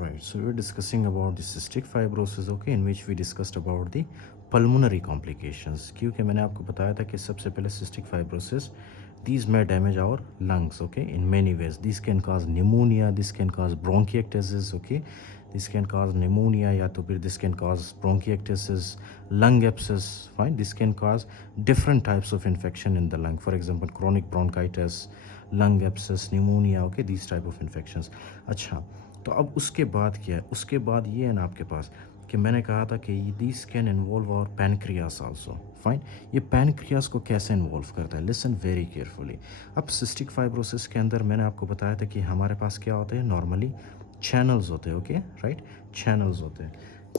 Right, so we're discussing about the cystic fibrosis, okay, in which we discussed about the pulmonary complications. क्योंकि मैंने आपको बताया था कि सबसे पहले cystic fibrosis, these may damage our lungs, okay, in many ways. This can cause pneumonia, this can cause bronchiectasis, okay, this can cause pneumonia या तो फिर this can cause bronchiectasis, lung abscess, fine. This can cause different types of infection in the lung. For example, chronic bronchitis, lung abscess, pneumonia, okay, these type of infections. अच्छा, तो अब उसके बाद क्या है? उसके बाद ये है ना आपके पास कि मैंने कहा था कि दिस कैन इन्वॉल्व और पैनक्रियास आल्सो, फाइन। ये पैनक्रियास को कैसे इन्वॉल्व करता है? Listen very carefully. अब सिस्टिक फाइब्रोसिस के अंदर मैंने आपको बताया था कि हमारे पास क्या होते हैं, नॉर्मली चैनल्स होते हैं, ओके, राइट, चैनल्स होते हैं।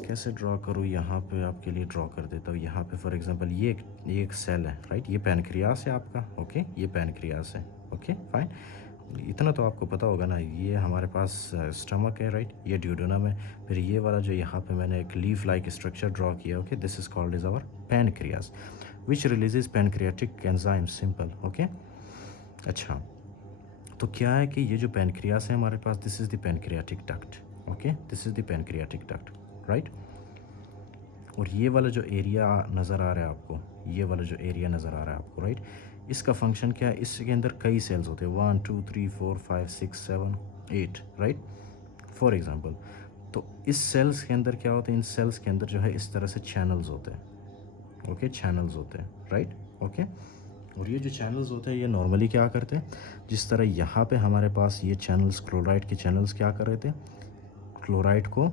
कैसे ड्रॉ करूँ? यहाँ पे आपके लिए ड्रॉ कर देता हूँ। यहाँ पे फॉर एग्जांपल ये एक सेल है, राइट, ये पैनक्रियास है आपका, ओके, ये पैनक्रियास है, ओके, फाइन। इतना तो आपको पता होगा ना, ये हमारे पास स्टमक है, राइट, ये ड्यूडेनम है, फिर ये वाला जो यहाँ पे मैंने एक लीफ लाइक स्ट्रक्चर ड्रॉ किया, okay, this is called is our pancreas which releases pancreatic enzyme, simple, okay. अच्छा, तो क्या है कि ये जो पैनक्रियास है हमारे पास, this is the pancreatic duct, okay, this is the pancreatic duct, right. और ये वाला जो एरिया नज़र आ रहा है आपको, ये वाला जो एरिया नज़र आ रहा है आपको, राइट, इसका फंक्शन क्या है? इसके अंदर कई सेल्स होते हैं, 1 2 3 4 5 6 7 8, राइट, फॉर एग्जांपल। तो इस सेल्स के अंदर क्या होता है? इन सेल्स के अंदर जो है इस तरह से चैनल्स होते हैं, ओके, चैनल्स होते हैं, राइट, ओके। और ये जो चैनल्स होते हैं ये नॉर्मली क्या करते हैं? जिस तरह यहाँ पे हमारे पास ये चैनल्स, क्लोराइड के चैनल्स क्या कर रहे थे? क्लोराइड को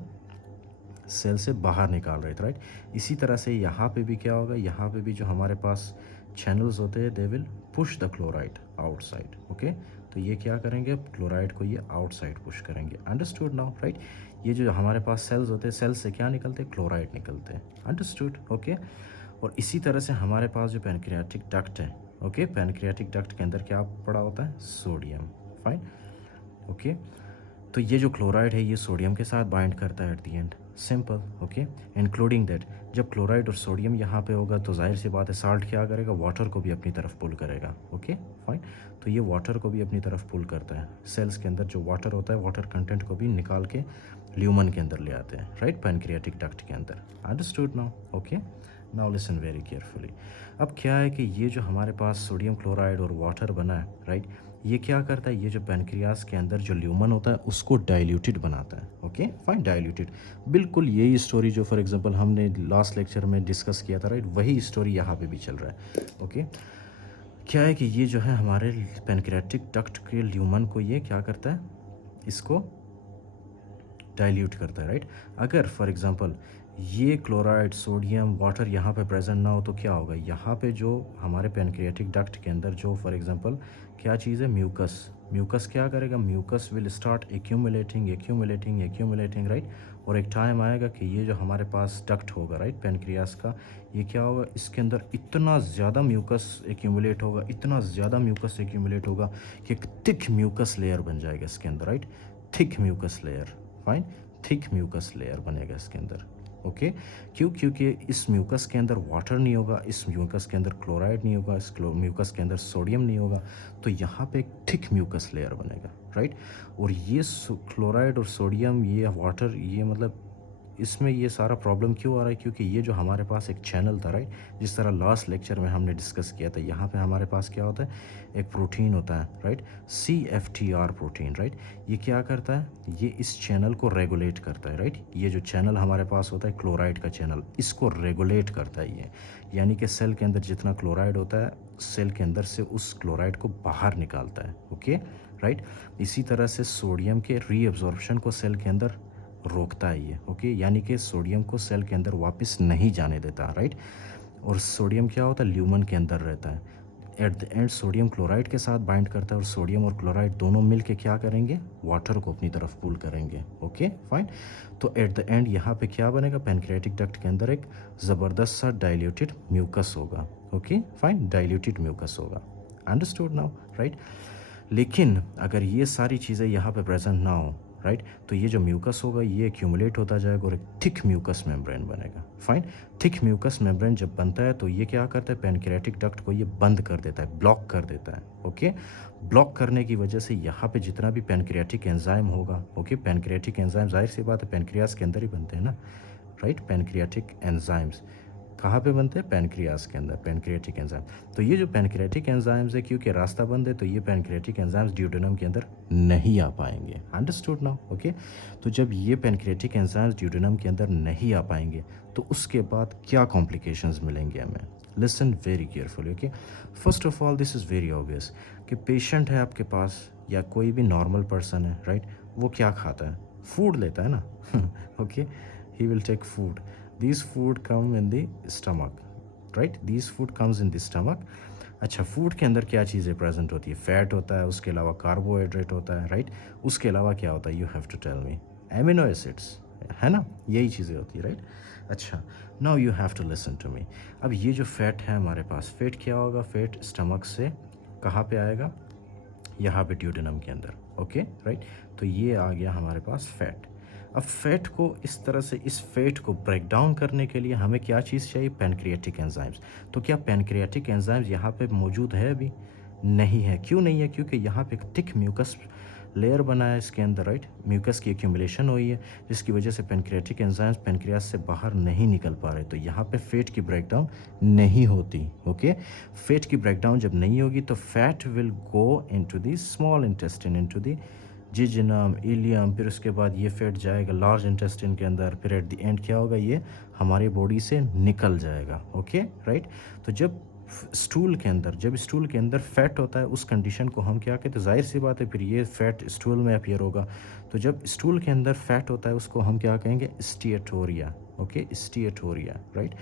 सेल से बाहर निकाल रहे थे, राइट। इसी तरह से यहाँ पे भी क्या होगा? यहाँ पे भी जो हमारे पास चैनल्स होते हैं, they will push the chloride outside, okay. तो ये क्या करेंगे? क्लोराइड को ये आउटसाइड पुश करेंगे, अंडरस्टूड नाउ, राइट। ये जो हमारे पास सेल्स होते हैं, सेल्स से क्या निकलते हैं? क्लोराइड निकलते हैं, अंडरस्टूड, ओके। और इसी तरह से हमारे पास जो पैनक्रियाटिक डक्ट है, ओके, पैनक्रियाटिक डक्ट के अंदर क्या पड़ा होता है? Sodium, fine, okay. तो ये जो क्लोराइड है ये सोडियम के साथ बाइंड करता है at the and, simple, okay, including that जब क्लोराइड और सोडियम यहाँ पे होगा तो जाहिर सी बात है साल्ट क्या करेगा? वाटर को भी अपनी तरफ पुल करेगा, ओके, फाइन। तो ये वाटर को भी अपनी तरफ पुल करता है। सेल्स के अंदर जो वाटर होता है, वाटर कंटेंट को भी निकाल के ल्यूमन के अंदर ले आते हैं, राइट, पैनक्रियाटिक डक्ट के अंदर, understood now, okay. Now listen very carefully. अब क्या है कि ये जो हमारे पास सोडियम क्लोराइड और वाटर बना है, राइट, ये क्या करता है? ये जो पैनक्रियास के अंदर जो ल्यूमन होता है उसको डाइल्यूटेड बनाता है, ओके, फाइन, डाइल्यूटेड। बिल्कुल यही स्टोरी जो फॉर एग्जांपल हमने लास्ट लेक्चर में डिस्कस किया था, राइट, वही स्टोरी यहाँ पे भी चल रहा है, ओके। क्या है कि ये जो है हमारे पैनक्रियाटिक डक्ट के ल्यूमन को ये क्या करता है? इसको डाइल्यूट करता है, राइट। अगर फॉर एग्जांपल ये क्लोराइड, सोडियम, वाटर यहाँ पे प्रेजेंट ना हो तो क्या होगा? यहाँ पे जो हमारे पैनक्रियाटिक डक्ट के अंदर जो फॉर एग्जांपल क्या चीज़ है? म्यूकस। म्यूकस क्या करेगा? Mucus will start accumulating accumulating accumulating, right. और एक टाइम आएगा कि ये जो हमारे पास डक्ट होगा, राइट, पैनक्रियास का, ये क्या होगा? इसके अंदर इतना ज़्यादा म्यूकस एक्यूमुलेट होगा, इतना ज़्यादा म्यूकस एक्यूमुलेट होगा कि एक थिक म्यूकस लेयर बन जाएगा इसके अंदर, right, thick mucus layer, fine, thick mucus layer बनेगा इसके अंदर, ओके। क्यों? क्योंकि इस म्यूकस के अंदर वाटर नहीं होगा, इस म्यूकस के अंदर क्लोराइड नहीं होगा, इस म्यूकस के अंदर सोडियम नहीं होगा, तो यहाँ पे एक थिक म्यूकस लेयर बनेगा, राइट। और ये क्लोराइड और सोडियम, ये वाटर, ये मतलब इसमें ये सारा प्रॉब्लम क्यों आ रहा है? क्योंकि ये जो हमारे पास एक चैनल था, राइट, जिस तरह लास्ट लेक्चर में हमने डिस्कस किया था, यहाँ पे हमारे पास क्या होता है? एक प्रोटीन होता है, राइट, CFTR प्रोटीन, राइट। ये क्या करता है? ये इस चैनल को रेगुलेट करता है, राइट। ये जो चैनल हमारे पास होता है क्लोराइड का चैनल, इसको रेगुलेट करता है ये, यानी कि सेल के अंदर जितना क्लोराइड होता है, सेल के अंदर से उस क्लोराइड को बाहर निकालता है, ओके, राइट। इसी तरह से सोडियम के रीअब्जॉर्प्शन को सेल के अंदर रोकता है ये, ओके, यानी कि सोडियम को सेल के अंदर वापस नहीं जाने देता, राइट। और सोडियम क्या होता है? ल्यूमन के अंदर रहता है। Eight the and sodium chloride के साथ बाइंड करता है और सोडियम और क्लोराइड दोनों मिल के क्या करेंगे? वाटर को अपनी तरफ पुल करेंगे, ओके, फाइन। तो एट द एंड यहाँ पे क्या बनेगा? पैनक्रियाटिक डक्ट के अंदर एक ज़बरदस्त सा डाइल्यूटेड म्यूकस होगा, ओके, फाइन, डाइल्यूटेड म्यूकस होगा, अंडरस्टूड नाउ, राइट। लेकिन अगर ये सारी चीज़ें यहाँ पे प्रेजेंट ना हो, राइट। तो ये जो म्यूकस होगा ये एक्यूमुलेट होता जाएगा और एक थिक म्यूकस मेम्ब्रेन बनेगा। फाइन। थिक म्यूकस मेम्ब्रेन जब बनता है तो ये क्या करता है, पैनक्रियाटिक डक्ट को ये बंद कर देता है, ब्लॉक कर देता है। ओके, ब्लॉक करने की वजह से यहाँ पे जितना भी पैनक्रियाटिक एंजाइम होगा, ओके, पैनक्रियाटिक एंजाइम जाहिर सी बात है पैनक्रियास के अंदर ही बनते हैं ना, राइट। पैनक्रियाटिक एंजाइम्स कहाँ पे बनते हैं, पैनक्रियास के अंदर, पैनक्रियाटिक एंजाइम। तो ये जो पैनक्रियाटिक एंजाइम्स है, क्योंकि रास्ता बंद है तो ये पैनक्रियाटिक एंजाइम्स ड्यूडेनम के अंदर नहीं आ पाएंगे। Understood now? ओके, तो जब ये पैनक्रियाटिक एंजाइम्स ड्यूडेनम के अंदर नहीं आ पाएंगे तो उसके बाद क्या कॉम्प्लिकेशंस मिलेंगे हमें। Listen very carefully. Okay, first of all this is very obvious कि पेशेंट है आपके पास या कोई भी नॉर्मल पर्सन है, राइट, वो क्या खाता है, फूड लेता है ना। Okay, he will take food. These food come in the stomach, right? These food comes in the stomach. अच्छा, फूड के अंदर क्या चीज़ें प्रेजेंट होती है, फैट होता है, उसके अलावा कार्बोहाइड्रेट होता है, राइट। उसके अलावा क्या होता है, you have to tell me, amino acids, है ना, यही चीज़ें होती है, राइट। अच्छा, now you have to listen to me. अब ये जो फैट है हमारे पास, फैट क्या होगा, फैट स्टमक से कहाँ पे आएगा, यहाँ पे ड्यूडेनम के अंदर। Okay, right. तो ये आ गया हमारे पास फैट। अब फैट को इस तरह से, इस फैट को ब्रेक डाउन करने के लिए हमें क्या चीज़ चाहिए, पैनक्रियाटिक एंजाइम्स। तो क्या पैनक्रियाटिक एंजाइम्स यहाँ पे मौजूद है, अभी नहीं है। क्यों नहीं है, क्योंकि यहाँ पे एक थिक म्यूकस लेयर बना है इसके अंदर, राइट। म्यूकस की एक्यूमुलेशन हुई है जिसकी वजह से पैनक्रियाटिक एंजाइम्स पैनक्रियास से बाहर नहीं निकल पा रहे, तो यहाँ पे फैट की ब्रेकडाउन नहीं होती। ओके, फैट की ब्रेकडाउन जब नहीं होगी तो fat will go into the small intestine, into the jejunum, ileum, फिर उसके बाद ये फैट जाएगा लार्ज इंटेस्टाइन के अंदर, फिर एट द एंड क्या होगा, ये हमारी बॉडी से निकल जाएगा। Okay, right. तो जब स्टूल के अंदर, जब स्टूल के अंदर फैट होता है उस कंडीशन को हम क्या कहते हैं, जाहिर सी बात है फिर ये फैट स्टूल में अपीयर होगा। तो जब स्टूल के अंदर फैट होता है उसको हम क्या कहेंगे, स्टीएटोरिया। Okay, स्टीएटोरिया, right.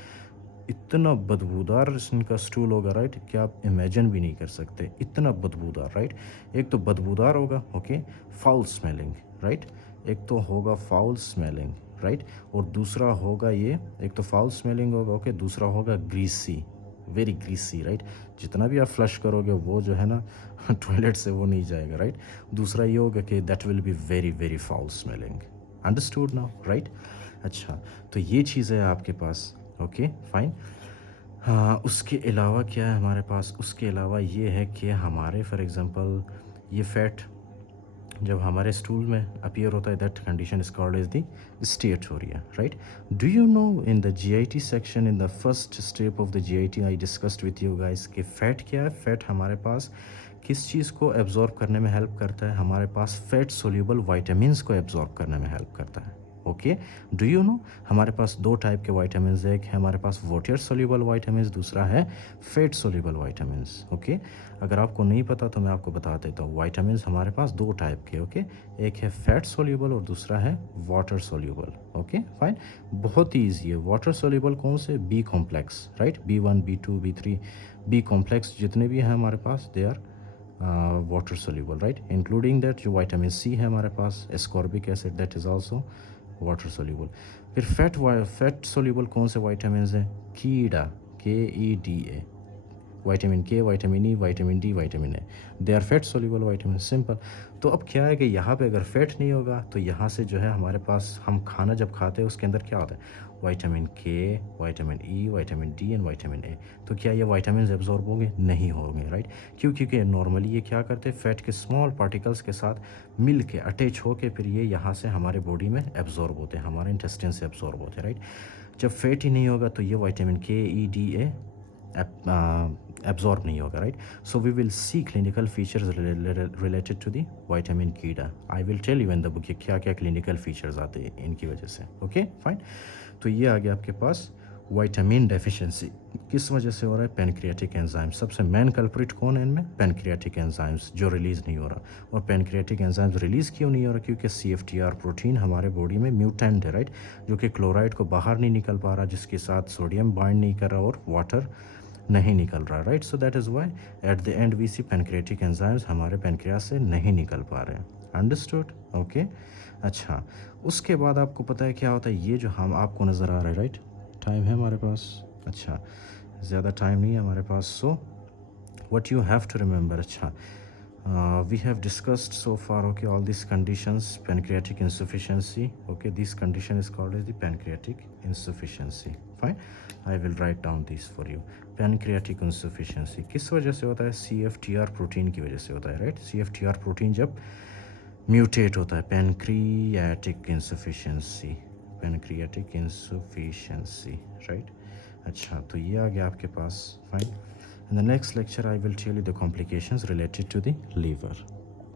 इतना बदबूदार इनका स्टूल होगा, राइट, कि आप इमेजिन भी नहीं कर सकते, इतना बदबूदार, राइट। एक तो बदबूदार होगा, ओके, फाउल स्मेलिंग, राइट, एक तो होगा फाउल स्मेलिंग, राइट, और दूसरा होगा ये, एक तो फाउल स्मेलिंग होगा, ओके, दूसरा होगा ग्रीसी, वेरी ग्रीसी, राइट। जितना भी आप फ्लश करोगे वो जो है ना टॉयलेट से वो नहीं जाएगा, राइट। दूसरा ये होगा कि that will be very very foul smelling. Understood now, right. अच्छा, तो ये चीज़ है आपके पास। Okay, fine. हाँ, उसके अलावा क्या है हमारे पास, उसके अलावा ये है कि हमारे फॉर एग्जांपल ये फैट जब हमारे स्टूल में अपीयर होता है, that condition is called as the steatorrhoea, right. Do you know in the GIT section, in the first step of the GIT I discussed with you guys कि fat क्या है। Fat हमारे पास किस चीज़ को absorb करने में हेल्प करता है, हमारे पास फैट सोल्यूबल वाइटामिन्स को एब्जॉर्ब करने में हेल्प करता है। ओके, डू यू नो हमारे पास दो टाइप के वाइटामिन्स है, एक है हमारे पास वाटर सोल्यूबल वाइटामिन्स, दूसरा है फैट सोल्यूबल वाइटामिन्स। ओके, अगर आपको नहीं पता तो मैं आपको बता देता हूँ, वाइटामिन्स हमारे पास दो टाइप के, ओके, एक है फैट सोल्यूबल और दूसरा है वाटर सोल्यूबल। ओके, फाइन, बहुत ही ईजी है। वाटर सोल्यूबल कौन से, B complex, right, B1 B2 B3 B complex जितने भी हैं हमारे पास, they are water soluble, right, including that जो विटामिन सी है हमारे पास, ascorbic acid, that is also water soluble. फिर फैट सोल्यूबल कौन से वाइटामिन हैं, कीड़ा, KEDA, vitamin K, vitamin E, vitamin D, vitamin A, they are fat soluble vitamin, simple. तो अब क्या है कि यहाँ पे अगर फैट नहीं होगा तो यहाँ से जो है हमारे पास, हम खाना जब खाते हैं उसके अंदर क्या होता है, vitamin K, vitamin E, vitamin D and vitamin A. तो क्या ये विटामिन एब्जॉर्ब होंगे, नहीं होंगे, राइट। क्यों, क्योंकि नॉर्मली ये क्या करते हैं, फैट के स्मॉल पार्टिकल्स के साथ मिल के अटैच होके फिर ये यहाँ से हमारे बॉडी में एब्जॉर्ब होते हैं, हमारे इंटेस्टाइन से एब्जॉर्ब होते हैं, राइट। जब फैट ही नहीं होगा तो ये विटामिन KEDA एब्जॉर्ब नहीं होगा, right. So we will see clinical features related to the vitamin कीड़ा। I will tell you in the book क्या क्या क्लिनिकल फीचर्स आते हैं इनकी वजह से। Okay, fine. तो ये आ गया आपके पास विटामिन डेफिशिएंसी किस वजह से हो रहा है, पैनक्रियाटिक एंजाइम। सबसे मेन कल्प्रिट कौन है इनमें, पैनक्रियाटिक एंजाइम्स जो रिलीज़ नहीं हो रहा। और पैनक्रियाटिक एंजाइम्स रिलीज़ क्यों नहीं हो रहा, क्योंकि CFTR प्रोटीन हमारे बॉडी में म्यूटेंट है, राइट, जो कि क्लोराइड को बाहर नहीं निकल पा रहा, जिसके साथ सोडियम बाइंड नहीं कर रहा और वाटर नहीं निकल रहा, right. So that is why at the end we see pancreatic enzymes हमारे पैनक्रियास से नहीं निकल पा रहे हैं। Understood, okay. अच्छा, उसके बाद आपको पता है क्या होता है, ये जो हम आपको नज़र आ रहा है, राइट, टाइम है हमारे पास, अच्छा ज़्यादा टाइम नहीं है हमारे पास। So what you have to remember, अच्छा We have discussed so far, okay, all these conditions. Pancreatic insufficiency, okay, this condition is called as the pancreatic insufficiency. Fine, I will write down these for you. Pancreatic insufficiency किस वजह से होता है? CFTR protein की वजह से होता है, राइट? CFTR प्रोटीन जब म्यूटेट होता है, pancreatic insufficiency, pancreatic insufficiency, right? अच्छा, तो ये आ गया आपके पास. Fine. In the next lecture, I will tell you the complications related to the liver.